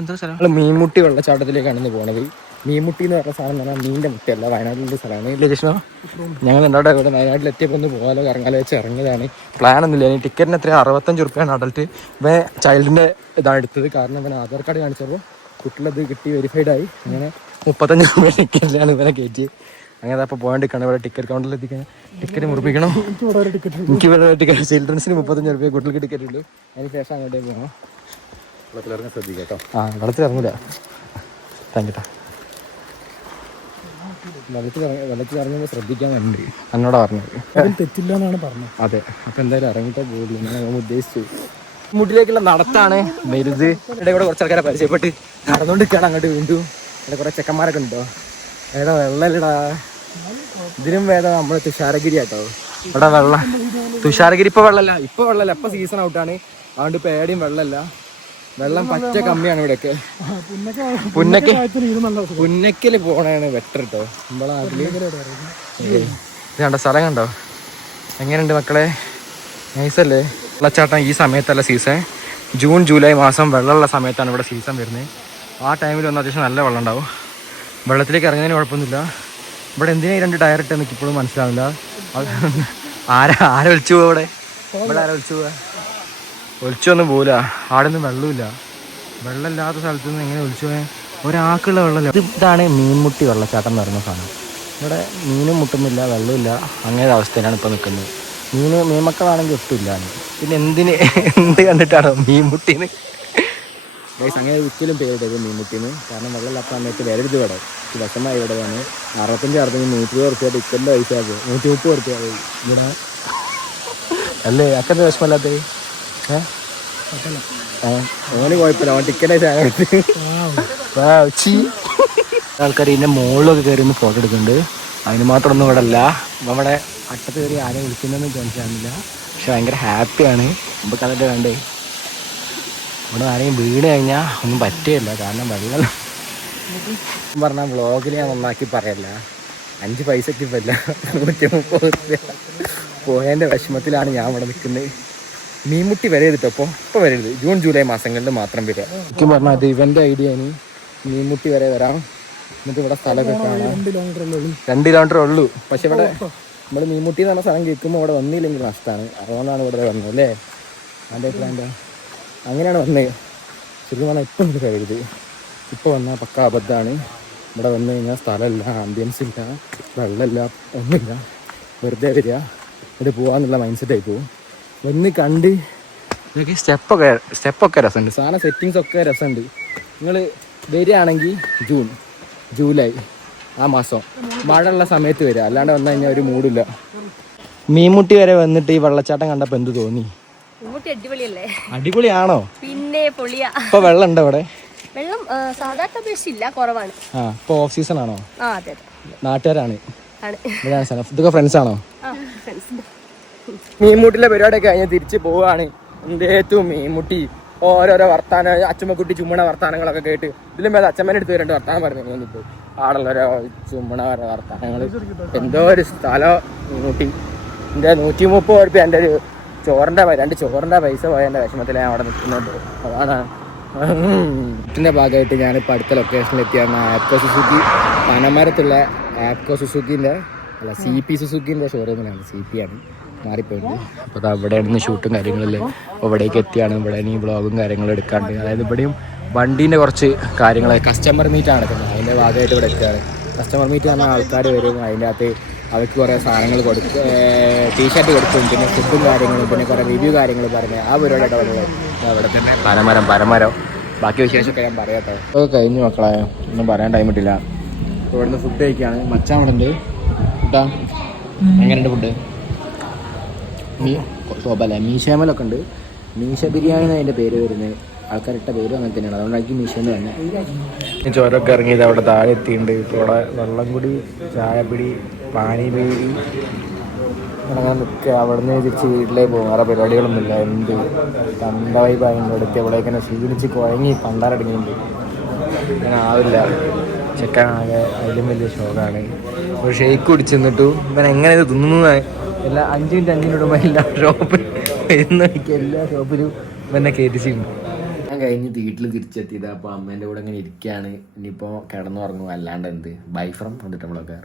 എന്തോ സ്ഥലം? നമ്മൾ മീൻമുട്ടി വെള്ളച്ചാട്ടത്തിലേക്കാണ് ഇന്ന് പോണത് മീൻമുട്ടി എന്ന് പറഞ്ഞ സാധനം പറഞ്ഞാൽ മീനിന്റെ മുട്ടയല്ല വയനാട്ടിലെ സ്ഥലമാണ്. ഇല്ലേ ജഷ്ണോ ഞങ്ങൾ എന്താ ഇവിടെ വയനാട്ടിൽ എത്തിയപ്പോൾ ഒന്ന് പോകാലോ കറങ്ങാലോ വെച്ച് ഇറങ്ങിയതാണ്. പ്ലാൻ ഒന്നുമില്ല ഇനി ടിക്കറ്റിന് എത്ര അറുപത്തഞ്ച് റുപ്യാണ് അഡൽട്ട് ഇവ ചൈൽഡിന്റെ ഇതാണ് എടുത്തത്. കാരണം ഇവൻ ആധാർ കാർഡ് കാണിച്ചപ്പോൾ കുട്ടികളത് കിട്ടി വെരിഫൈഡ് ആയി. അങ്ങനെ മുപ്പത്തഞ്ച് റുപ്യ ടിക്കറ്റിലാണ് ഇവനെ കയറ്റി അങ്ങനെ അപ്പോൾ പോകാണ്ടിരിക്കണം ഇവിടെ ടിക്കറ്റ് കൗണ്ടറിൽ എത്തിക്കാൻ. ടിക്കറ്റ് മുറിപ്പിക്കണം. എനിക്ക് ഇവിടെ ടിക്കറ്റ് ചിൽഡ്രൻസിന് മുപ്പത്തഞ്ച് റുപ്യ കുട്ടികൾക്ക് ടിക്കറ്റ് ഉള്ളൂ അതിന് ശേഷം അങ്ങോട്ടേക്ക് പോകണം വെള്ളത്തിലിറങ്ങാൻ ശ്രദ്ധിക്കാം ആ വെള്ളത്തിൽ ഇറങ്ങൂല താങ്ക് യൂട്ടാ വെള്ളത്തിൽ വെള്ളത്തിൽ ഇറങ്ങുമ്പോൾ ശ്രദ്ധിക്കാൻ വേണ്ടി. എന്നോടാ പറഞ്ഞത്. തെറ്റില്ല എന്നാണ് പറഞ്ഞത്. അതെ. അപ്പൊ എന്തായാലും ഇറങ്ങിട്ടേ പോകുള്ളൂ ഞാൻ ഉദ്ദേശിച്ചു. മുട്ടിലേക്കുള്ള നടത്താണ് മരുത് ഇവിടെ കൂടെ കുറച്ച് ആൾക്കാരെ പരിചയപ്പെട്ട് നടന്നുകൊണ്ടിരിക്കുകയാണ് അങ്ങോട്ട് വീണ്ടും. ഇവിടെ കുറെ ചെക്കന്മാരൊക്കെ ഉണ്ടോ? ഏടാ വെള്ളമില്ലടാ. ഇതിനും വേദം നമ്മൾ തുഷാരഗിരി ആട്ടോ. ഇവിടെ വെള്ളം തുഷാരഗിരി ഇപ്പൊ വെള്ളമല്ല. ഇപ്പൊ വെള്ളമല്ല. ഇപ്പൊ സീസൺ ഔട്ടാണ് അതുകൊണ്ട് പേടിയും വെള്ളമല്ല. വെള്ളം പച്ച കമ്മിയാണ് ഇവിടെയൊക്കെ പുന്നക്ക് പുന്നക്കിൽ പോണാണ് ബെറ്റർ കേട്ടോ നമ്മളെ നാട്ടിൽ. ഏയ്. ഇത് കണ്ടോ സ്ഥലം കണ്ടോ? എങ്ങനെയുണ്ട് മക്കളെ? നൈസല്ലേ വെള്ളച്ചാട്ടം ഈ സമയത്തല്ല സീസൺ ജൂൺ ജൂലൈ മാസം വെള്ളമുള്ള സമയത്താണ് ഇവിടെ സീസൺ വരുന്നത് ആ ടൈമിൽ ഒന്ന് അത്യാവശ്യം നല്ല വെള്ളം ഉണ്ടാവും. വെള്ളത്തിലേക്ക് ഇറങ്ങുന്നതിന് കുഴപ്പമൊന്നുമില്ല. ഇവിടെ എന്തിനാ രണ്ട് ടയർ ഇട്ട് എനിക്ക് ഇപ്പോഴും മനസ്സിലാവില്ല ആരാ ആരെ വിളിച്ചു പോവാ ഇവിടെ? ഇവിടെ ആരാ വിളിച്ചു പോവാ ഒളിച്ചൊന്നും പോല ആടെ ഒന്നും വെള്ളമില്ല. വെള്ളമില്ലാത്ത സ്ഥലത്ത് നിന്ന് എങ്ങനെ ഒളിച്ചു പോയാൽ ഒരാൾക്കുള്ള വെള്ളമില്ല. ഇത് ഇതാണ് മീൻമുട്ടി വെള്ളച്ചാട്ടം എന്ന് പറയുന്ന സാധനം. ഇവിടെ മീനും മുട്ടുന്നില്ല വെള്ളമില്ല. അങ്ങനെ അവസ്ഥയിലാണ് ഇപ്പോൾ നിൽക്കുന്നത്. മീന് മീൻമക്കളാണെങ്കിൽ ഒട്ടുമില്ല പിന്നെ എന്തിന് എന്ത് കണ്ടിട്ടാണോ മീൻമുട്ടിന്ന്? ഗൈസ് അങ്ങനെ ഒരിക്കലും പേരിട്ടത് മീൻമുട്ടിന്ന്. കാരണം വെള്ളമില്ലാത്ത സമയത്ത് വരരുത് ഇവിടെ വിഷമായി ഇവിടെ വന്ന് അറുപത്തഞ്ച് അറുപത്തഞ്ച് നൂറ്റി ഇരുപത് റുപ്യ ടിക്കറ്റിന്റെ പൈസ ആകും. നൂറ്റി മുപ്പത് റുപ്യ ഇവിടെ അല്ലേ? അക്കത്തെ വിഷമല്ലാത്തത് ഓന് കുഴപ്പമില്ല. അവൻ ടിക്കറ്റ് ആൾക്കാർ ഇതിന്റെ മുകളിലൊക്കെ കയറി ഒന്ന് ഫോട്ടോ എടുക്കുന്നുണ്ട്. അതിന് മാത്രം ഒന്നും ഇവിടെ അല്ല. നമ്മുടെ അട്ടത്ത് കയറി ആരെ വിളിക്കുന്നതെന്ന് മനസ്സിലാകുന്നില്ല പക്ഷെ ഭയങ്കര ഹാപ്പിയാണ് നമുക്ക് അതൊക്കെ വേണ്ടേ ഇവിടെ ആരെയും വീണ് കഴിഞ്ഞാൽ ഒന്നും പറ്റുകയില്ല കാരണം വെള്ളം. പറഞ്ഞാൽ വ്ളോഗിൽ ഞാൻ നന്നാക്കി പറയല്ല. അഞ്ച് പൈസക്ക് ഇപ്പല്ല. നൂറ്റി മുപ്പത് പോയതിന്റെ പോയതിന്റെ വിഷമത്തിലാണ് ഞാൻ ഇവിടെ നിൽക്കുന്നത്. മീൻമുട്ടി വരരുത് അപ്പോൾ ഇപ്പോൾ വരരുത് ജൂൺ ജൂലൈ മാസങ്ങളിൽ മാത്രം വരിക. എനിക്ക് പറഞ്ഞാൽ അത് ഇവന്റെ ഐഡിയ ഇനി. മീൻമുട്ടി വരെ വരാം. എന്നിട്ട് ഇവിടെ സ്ഥലമൊക്കെ കാണാം. രണ്ട് കിലോമീറ്റർ ഉള്ളൂ പക്ഷെ ഇവിടെ നമ്മൾ മീൻമുട്ടി എന്ന് പറഞ്ഞ സ്ഥലം കേൾക്കുമ്പോൾ ഇവിടെ വന്നില്ലെങ്കിൽ നഷ്ടമാണ് അതുകൊണ്ടാണ് ഇവിടെ വന്നത് അല്ലേ? അതിന്റെ പ്ലാന്റെ അങ്ങനെയാണ് വന്നത് ശരിക്കും പറഞ്ഞാൽ ഇപ്പം ഇവിടെ കഴിയരുത് ഇപ്പോൾ വന്നാൽ പക്ക അബദ്ധമാണ് ഇവിടെ വന്നു കഴിഞ്ഞാൽ സ്ഥലമില്ല ആംബിയൻസ് ഇല്ല വെള്ളമില്ല ഒന്നുമില്ല. വെറുതെ വരിക. ഇവിടെ പോകാന്നുള്ള മൈൻഡ് സെറ്റ് ആയി പോകും വന്ന് കണ്ട് ഇതൊക്കെ സ്റ്റെപ്പൊക്കെ സ്റ്റെപ്പൊക്കെ രസമുണ്ട്. സാധനം സെറ്റിങ്സ് ഒക്കെ രസമുണ്ട്. നിങ്ങൾ വരികയാണെങ്കിൽ ജൂൺ ജൂലൈ ആ മാസം മഴ ഉള്ള സമയത്ത് വരിക. അല്ലാണ്ട് വന്നു കഴിഞ്ഞാൽ ഒരു മൂടില്ല. മീൻമുട്ടി വരെ വന്നിട്ട് ഈ വെള്ളച്ചാട്ടം കണ്ടപ്പോൾ എന്ത് തോന്നി? അടിപൊളിയാണോ? പിന്നെ പൊളിയാ. ഇപ്പൊ വെള്ളം ഉണ്ടോ ഇവിടെ വെള്ളം സാധാരണ അപേക്ഷിച്ചില്ല കുറവാണ്. ആ ഇപ്പൊ ഓഫ് സീസൺ ആണോ? ആ അതെ അതെ. നാട്ടുകാരാണ്. ഇതൊക്കെ ഫ്രണ്ട്സ് ആണോ? ആ ഫ്രണ്ട്സ് മീൻമുട്ടിലെ പരിപാടിയൊക്കെ കഴിഞ്ഞ് തിരിച്ച് പോവാണ്. എന്തേത്തു മീൻമുട്ടി? ഓരോരോ വർത്താന അച്ഛമ്മക്കുട്ടി ചുമ്മണ വർത്താനങ്ങളൊക്കെ കേട്ട്. ഇതിലും മേലെ അച്ഛമ്മേനെ അടുത്ത് രണ്ട് വർത്താനം പറഞ്ഞു തോന്നിപ്പോ ആടുള്ളോരോ ചുമ്മണ വർത്താനങ്ങൾ എന്തോ ഒരു സ്ഥലം മീൻമുട്ടി. എന്റെ നൂറ്റി മുപ്പത് ഉറപ്പ് എന്റെ ഒരു ചോറിന്റെ രണ്ട് ചോറിന്റെ പൈസ പോയ എന്റെ വിഷമത്തിൽ ഞാൻ അവിടെ നിൽക്കുന്നുണ്ട് അതാണ്. ഇതിന്റെ ഭാഗമായിട്ട് ഞാനിപ്പോൾ അടുത്ത ലൊക്കേഷനിൽ എത്തിയാണ്. ആപ്കോ സുസുക്കി പനമരത്തുള്ള ആപ്കോ സുസുക്കിന്റെ അല്ല സി പി സുസുക്കിന്റെ ഷോറൂമിലാണ് സി പി ആണ്. മാറിപ്പോയിട്ട് അപ്പോൾ അത് അവിടെ നിന്ന് ഷൂട്ടും കാര്യങ്ങളില്ല ഇവിടേക്ക് എത്തിയാണ്. ഇവിടെ ഇനി വ്ളോഗും കാര്യങ്ങളും എടുക്കാണ്ട്. അതായത് ഇവിടെയും വണ്ടീന്റെ കുറച്ച് കാര്യങ്ങൾ കസ്റ്റമർ മീറ്റ് നടക്കുന്നത് അതിന്റെ ഭാഗമായിട്ട് ഇവിടെ എത്തുകയാണ്. കസ്റ്റമർ മീറ്റ് പറഞ്ഞാൽ ആൾക്കാർ വരും. അതിന്റെ അകത്ത് അവർക്ക് കുറേ സാധനങ്ങൾ കൊടുക്കും. ടീഷർട്ട് കൊടുക്കും. പിന്നെ ഫുഡും കാര്യങ്ങളും പിന്നെ കുറേ റിവ്യൂ കാര്യങ്ങൾ പറഞ്ഞ് ആ പരിപാടിയുടെ അവിടെ അവിടെ തന്നെ പരമരം പരമരം ബാക്കി വിശേഷമൊക്കെ ഞാൻ പറയാട്ടോ ഒക്കെ കഴിഞ്ഞു മക്കളെ. ഒന്നും പറയാൻ ടൈം കിട്ടില്ല. ഇവിടുന്ന് ഫുഡ് കഴിക്കുകയാണ്. മച്ചാൻ ഇവിടെ ഉണ്ട്. കൂട്ടാ എങ്ങനെയുണ്ട് ഫുഡ് സോപ്പ അല്ലേ മീശേമലൊക്കെ ഉണ്ട് മീശ ബിരിയാണി എന്നാണ് അതിന്റെ പേര് വരുന്നത്? ആൾക്കാരിട്ട പേര് അങ്ങനെ തന്നെയാണ്. അതുകൊണ്ടായിരിക്കും മീശേന്ന് തന്നെ. ചോരൊക്കെ ഇറങ്ങിയത് അവിടെ താഴെ എത്തിയിട്ടുണ്ട്. ഇപ്പോൾ അവിടെ വെള്ളം കുടി ചായപ്പിടി പാനി പേടി. അങ്ങനെ നിൽക്കുക. അവിടെ നിന്ന് തിരിച്ച് വീട്ടിലേക്ക് പോകും. വേറെ പരിപാടികളൊന്നുമില്ല എന്ത്? കണ്ട വൈബായിട്ട് എടുത്ത് എവിടേക്കന്നെ സ്വീകരിച്ച് കുഴങ്ങി പണ്ടാറടങ്ങിയിട്ടുണ്ട് അങ്ങനെ ആവില്ല. ചെക്കനാകെ അതിലും വലിയ ഷോക്കാണ് ഒരു ഷെയ്ക്ക് കുടിച്ചെന്നിട്ടു ഇവൻ എങ്ങനെ ഇത് തിന്നുന്നു എല്ലാ അഞ്ചിന്റെ മിനിറ്റ് അഞ്ച് മിനിറ്റ് ഇടുമ്പോൾ എല്ലാ ഷോപ്പിൽ വരുന്ന എല്ലാ ഷോപ്പിലും എന്നെ കയറ്റിച്ചിട്ടുണ്ട് കഴിഞ്ഞ് വീട്ടിൽ തിരിച്ചെത്തിയത്. അപ്പോൾ അമ്മേന്റെ കൂടെ ഇങ്ങനെ ഇരിക്കുകയാണ് ഇനിയിപ്പോൾ കിടന്നുറങ്ങും. അല്ലാണ്ട് എന്ത്? ബൈ ഫ്രം കണ്ടിട്ട് നമ്മളൊക്കെ.